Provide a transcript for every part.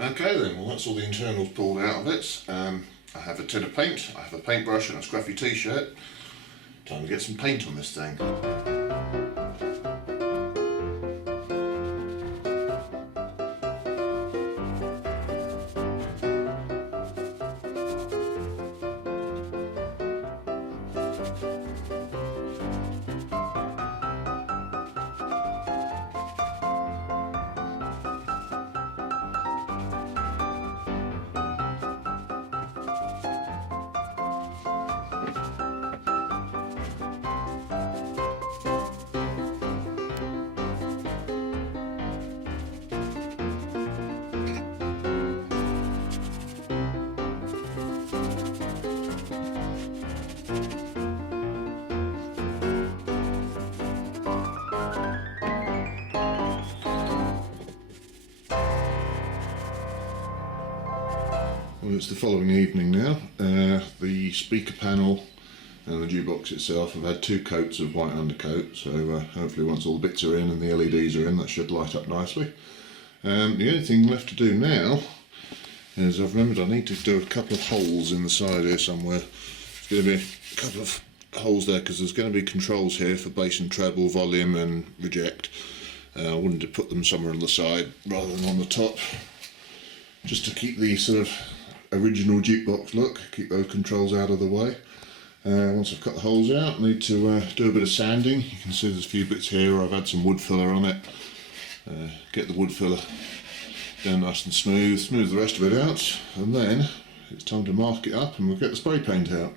Okay then, well that's all the internals pulled out of it. I have a tin of paint, I have a paintbrush and a scruffy t-shirt. Time to get some paint on this thing. Well, it's the following evening now. The speaker panel and the jukebox itself have had 2 coats of white undercoat, so hopefully once all the bits are in and the LEDs are in, that should light up nicely. The only thing left to do now is I've remembered I need to do a couple of holes in the side here somewhere. There's going to be a couple of holes there because there's going to be controls here for bass and treble, volume and reject. I wanted to put them somewhere on the side rather than on the top, just to keep the sort of original jukebox look, keep those controls out of the way. Once I've cut the holes out, I need to do a bit of sanding. You can see there's a few bits here where I've had some wood filler on it. Get the wood filler down nice and smooth the rest of it out, and then it's time to mark it up and we'll get the spray paint out.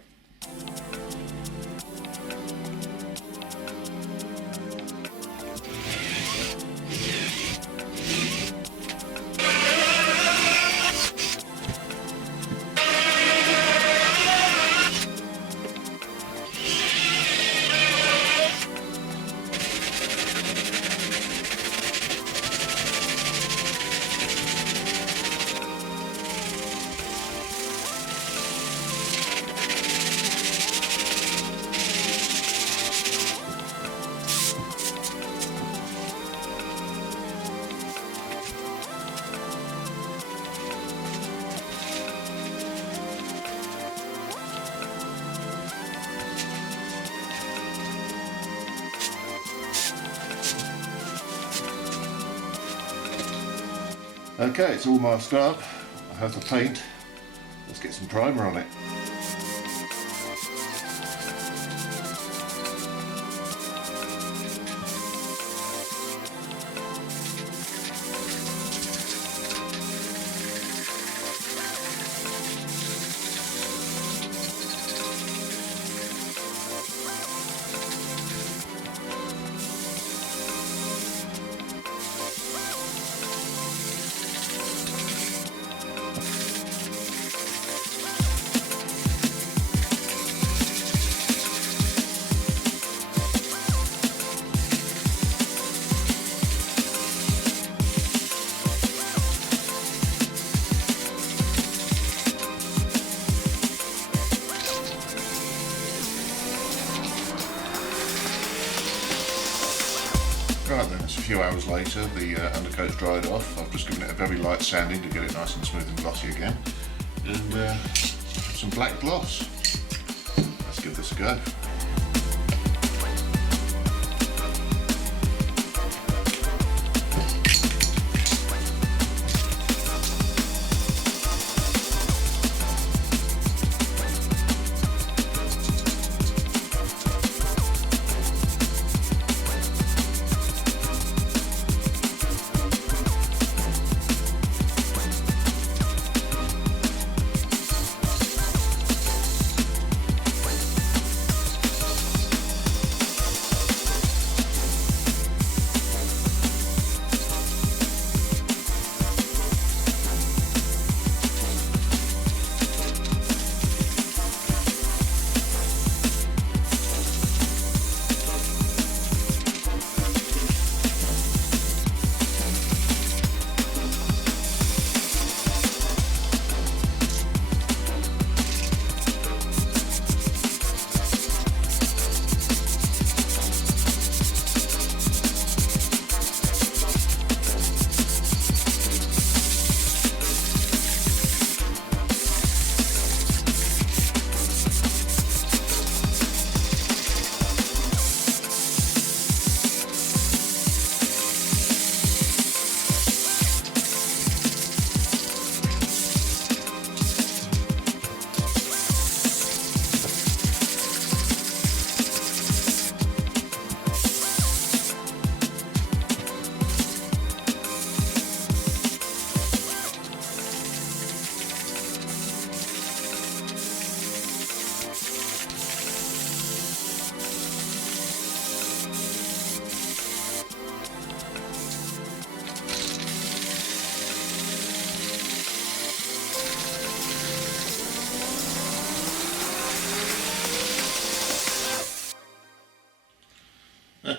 Okay, it's all masked up. I have the paint. Let's get some primer on it. Right then, it's a few hours later, the undercoat's dried off. I've just given it a very light sanding to get it nice and smooth and glossy again. And some black gloss. Let's give this a go.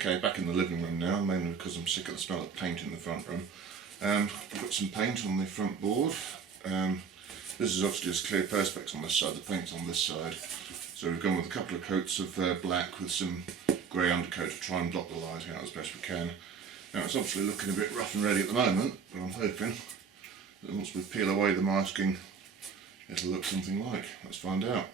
Okay, back in the living room now, mainly because I'm sick of the smell of paint in the front room. I've got some paint on the front board. This is obviously just clear perspex on this side, the paint's on this side. So we've gone with a couple of coats of black with some grey undercoat to try and block the light out as best we can. Now it's obviously looking a bit rough and ready at the moment, but I'm hoping that once we peel away the masking it'll look something like. Let's find out.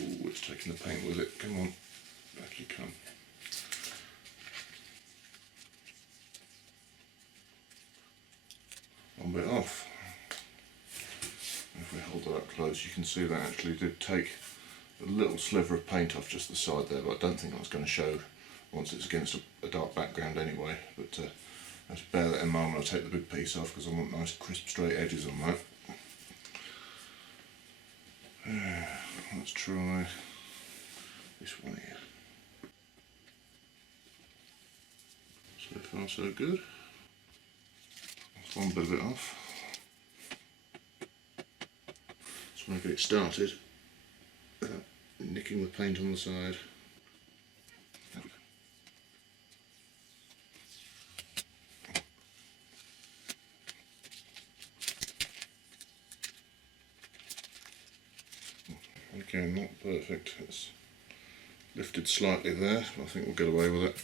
Oh, it's taking the paint with it. Come on, back you come. One bit off. If we hold that up close, you can see that actually did take a little sliver of paint off just the side there, but I don't think that's going to show once it's against a dark background anyway. But let's bear that in mind when I take the big piece off, because I want nice crisp straight edges on that. Let's try this one here. So far so good. That's one bit of it off. Just want to get it started without nicking the paint on the side. Again, not perfect. It's lifted slightly there, but I think we'll get away with it.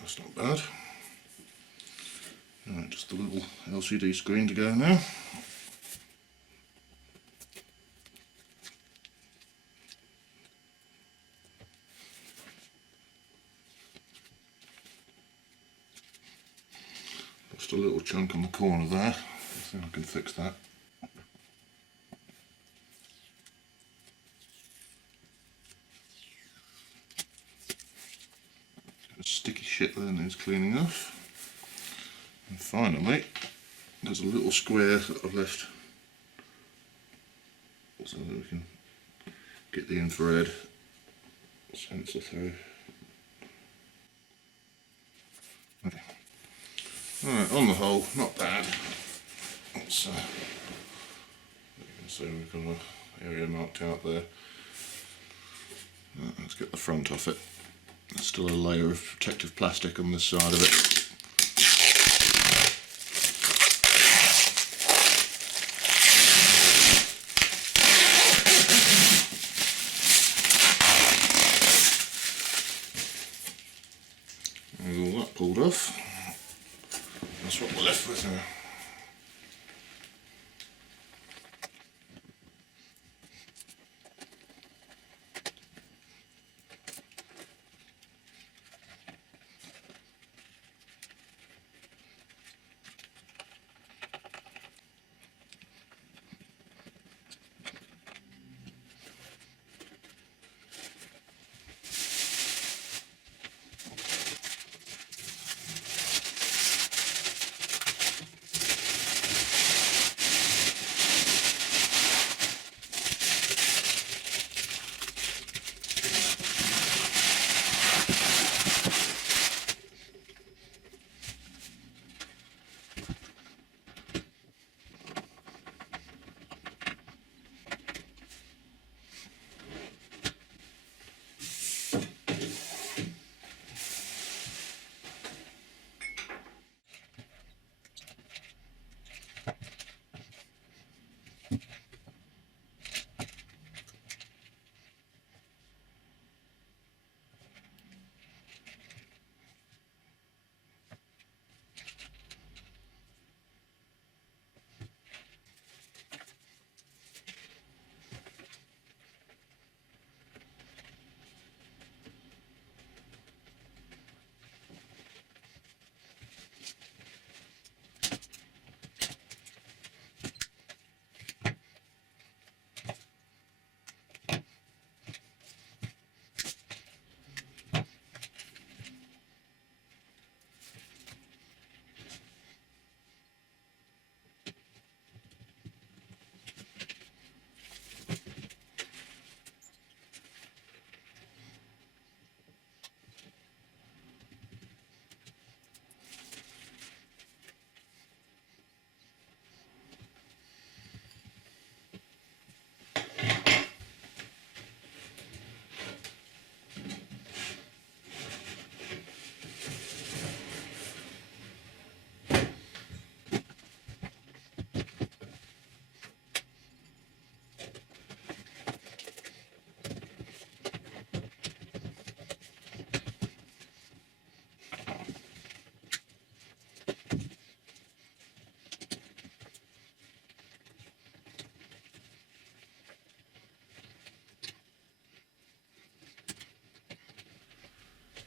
That's not bad. Right, just the little LCD screen to go now. Just a little chunk on the corner there. I think I can fix that. Sticky shit there needs cleaning off. And finally, there's a little square that I've left so that we can get the infrared sensor through. Okay. Alright, on the whole, not bad. Let's, you can see we've got an area marked out there. Right, let's get the front off it. There's still a layer of protective plastic on this side of it. With all that pulled off, that's what we're left with now.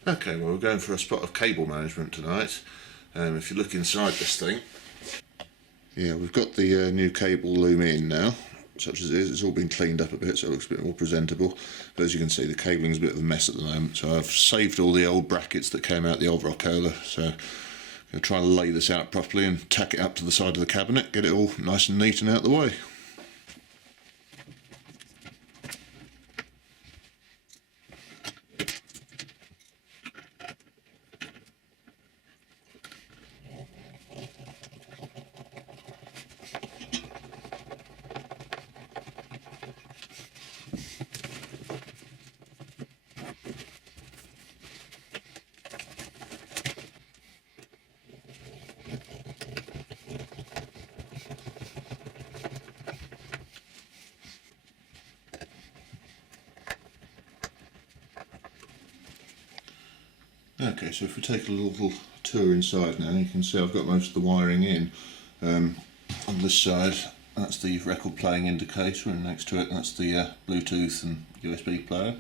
Okay, well we're going for a spot of cable management tonight. If you look inside this thing, yeah, we've got the new cable loom in now, such as it is. It's all been cleaned up a bit so it looks a bit more presentable. But as you can see, the cabling's a bit of a mess at the moment, so I've saved all the old brackets that came out the old Rock-Ola, so I'm going to try and lay this out properly and tack it up to the side of the cabinet, get it all nice and neat and out of the way. Okay, so if we take a little tour inside now, you can see I've got most of the wiring in. On this side, that's the record playing indicator, and next to it that's the Bluetooth and USB player.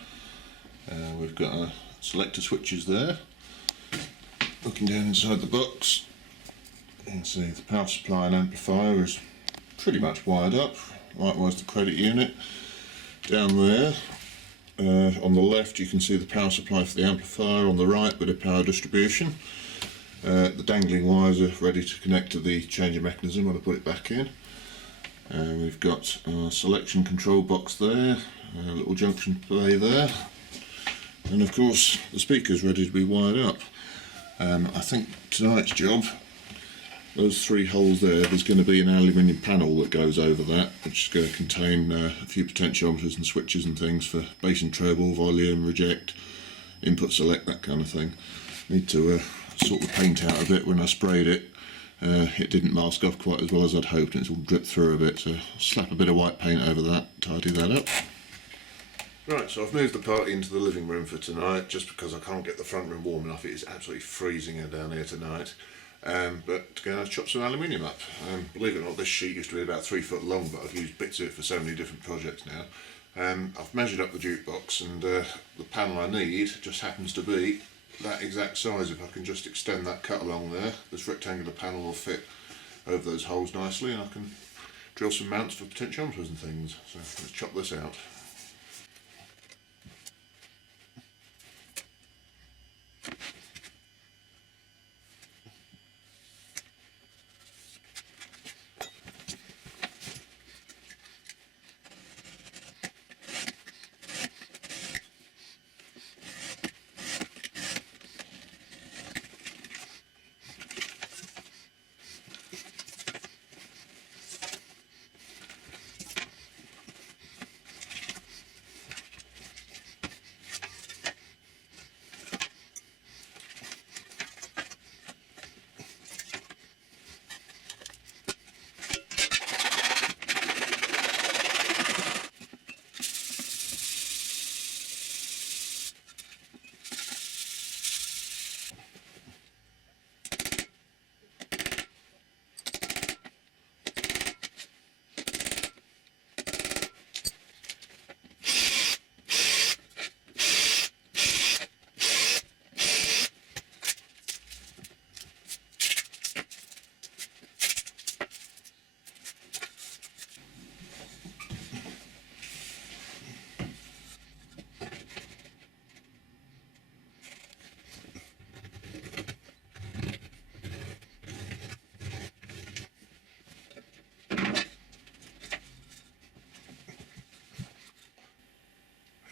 We've got our selector switches there. Looking down inside the box, you can see the power supply and amplifier is pretty much wired up, likewise the credit unit. Down there, on the left you can see the power supply for the amplifier, on the right bit of power distribution. The dangling wires are ready to connect to the changer mechanism when I put it back in. We've got our selection control box there, a little junction play there, and of course the speaker's ready to be wired up. I think tonight's job, those three holes there's going to be an aluminium panel that goes over that, which is going to contain a few potentiometers and switches and things for bass and treble, volume, reject, input select, that kind of thing. Need to sort the paint out a bit. When I sprayed it, it didn't mask off quite as well as I'd hoped, and it's all dripped through a bit, so I'll slap a bit of white paint over that, tidy that up. Right, so I've moved the party into the living room for tonight, just because I can't get the front room warm enough. It is absolutely freezing down here tonight. But going to chop some aluminium up. Believe it or not, this sheet used to be about 3 foot long, but I've used bits of it for so many different projects now. I've measured up the jukebox, and the panel I need just happens to be that exact size. If I can just extend that cut along there, this rectangular panel will fit over those holes nicely, and I can drill some mounts for potentiometers and things. So let's chop this out.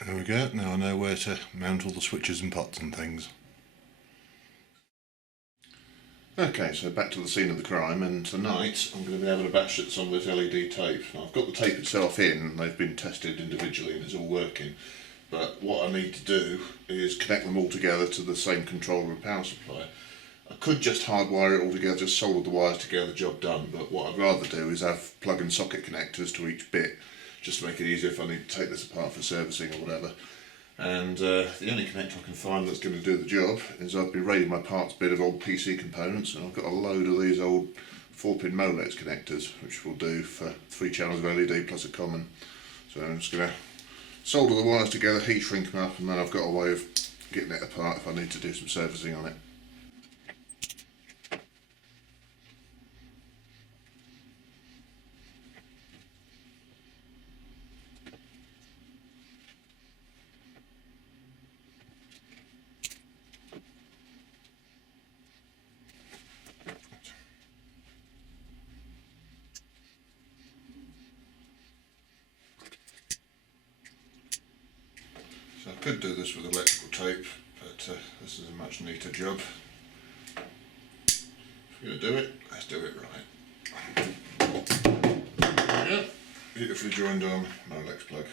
There we go, now I know where to mount all the switches and pots and things. Okay, so back to the scene of the crime, and tonight I'm going to be able to bash at some of this LED tape. Now, I've got the tape itself in, they've been tested individually and it's all working, but what I need to do is connect them all together to the same controller and power supply. I could just hardwire it all together, just solder the wires together, job done, but what I'd rather do is have plug and socket connectors to each bit, just to make it easier if I need to take this apart for servicing or whatever. And the only connector I can find that's going to do the job is I've been raiding my parts bin of old PC components, and I've got a load of these old 4-pin Molex connectors, which will do for 3 channels of LED plus a common. So I'm just going to solder the wires together, heat shrink them up, and then I've got a way of getting it apart if I need to do some servicing on it. So I could do this with electrical tape, but this is a much neater job. If we're going to do it, let's do it right. There we go. Beautifully joined on Molex plug.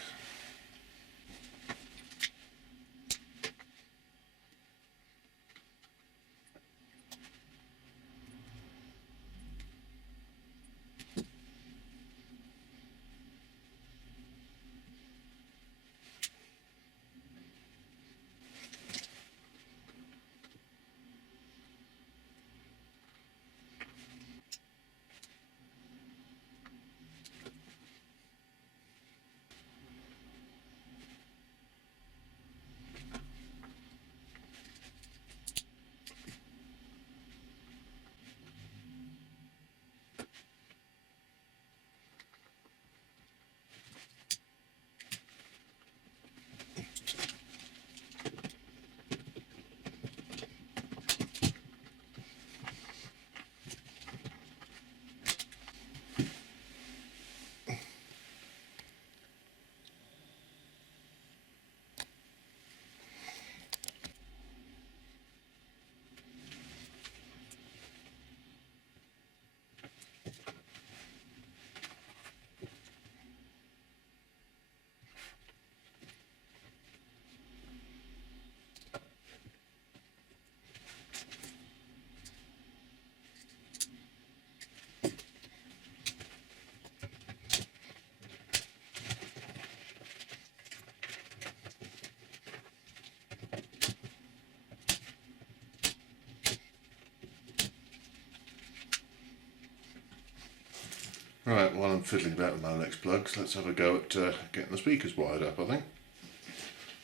Right, while I'm fiddling about with my Molex plugs, let's have a go at getting the speakers wired up, I think.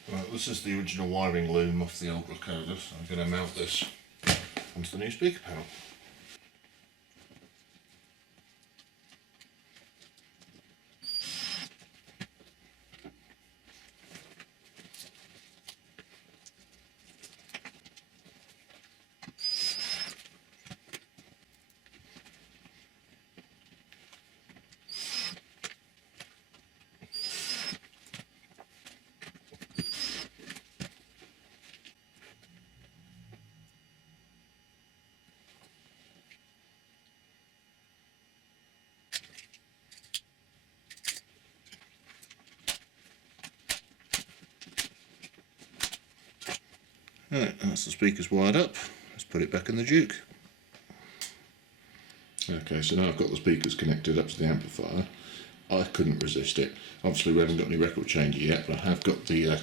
Right, this is the original wiring loom off the old Rock-Ola, so I'm going to mount this onto the new speaker panel. Right, that's the speakers wired up. Let's put it back in the Duke. Okay, so now I've got the speakers connected up to the amplifier. I couldn't resist it. Obviously we haven't got any record changer yet, but I have got the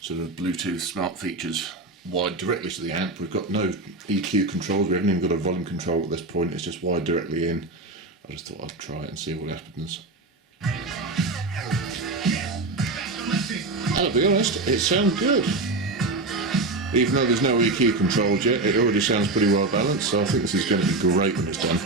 sort of Bluetooth smart features wired directly to the amp. We've got no EQ controls, we haven't even got a volume control at this point, it's just wired directly in. I just thought I'd try it and see what happens. I'll be honest, it sounds good. Even though there's no EQ controls yet, it already sounds pretty well balanced, so I think this is going to be great when it's done.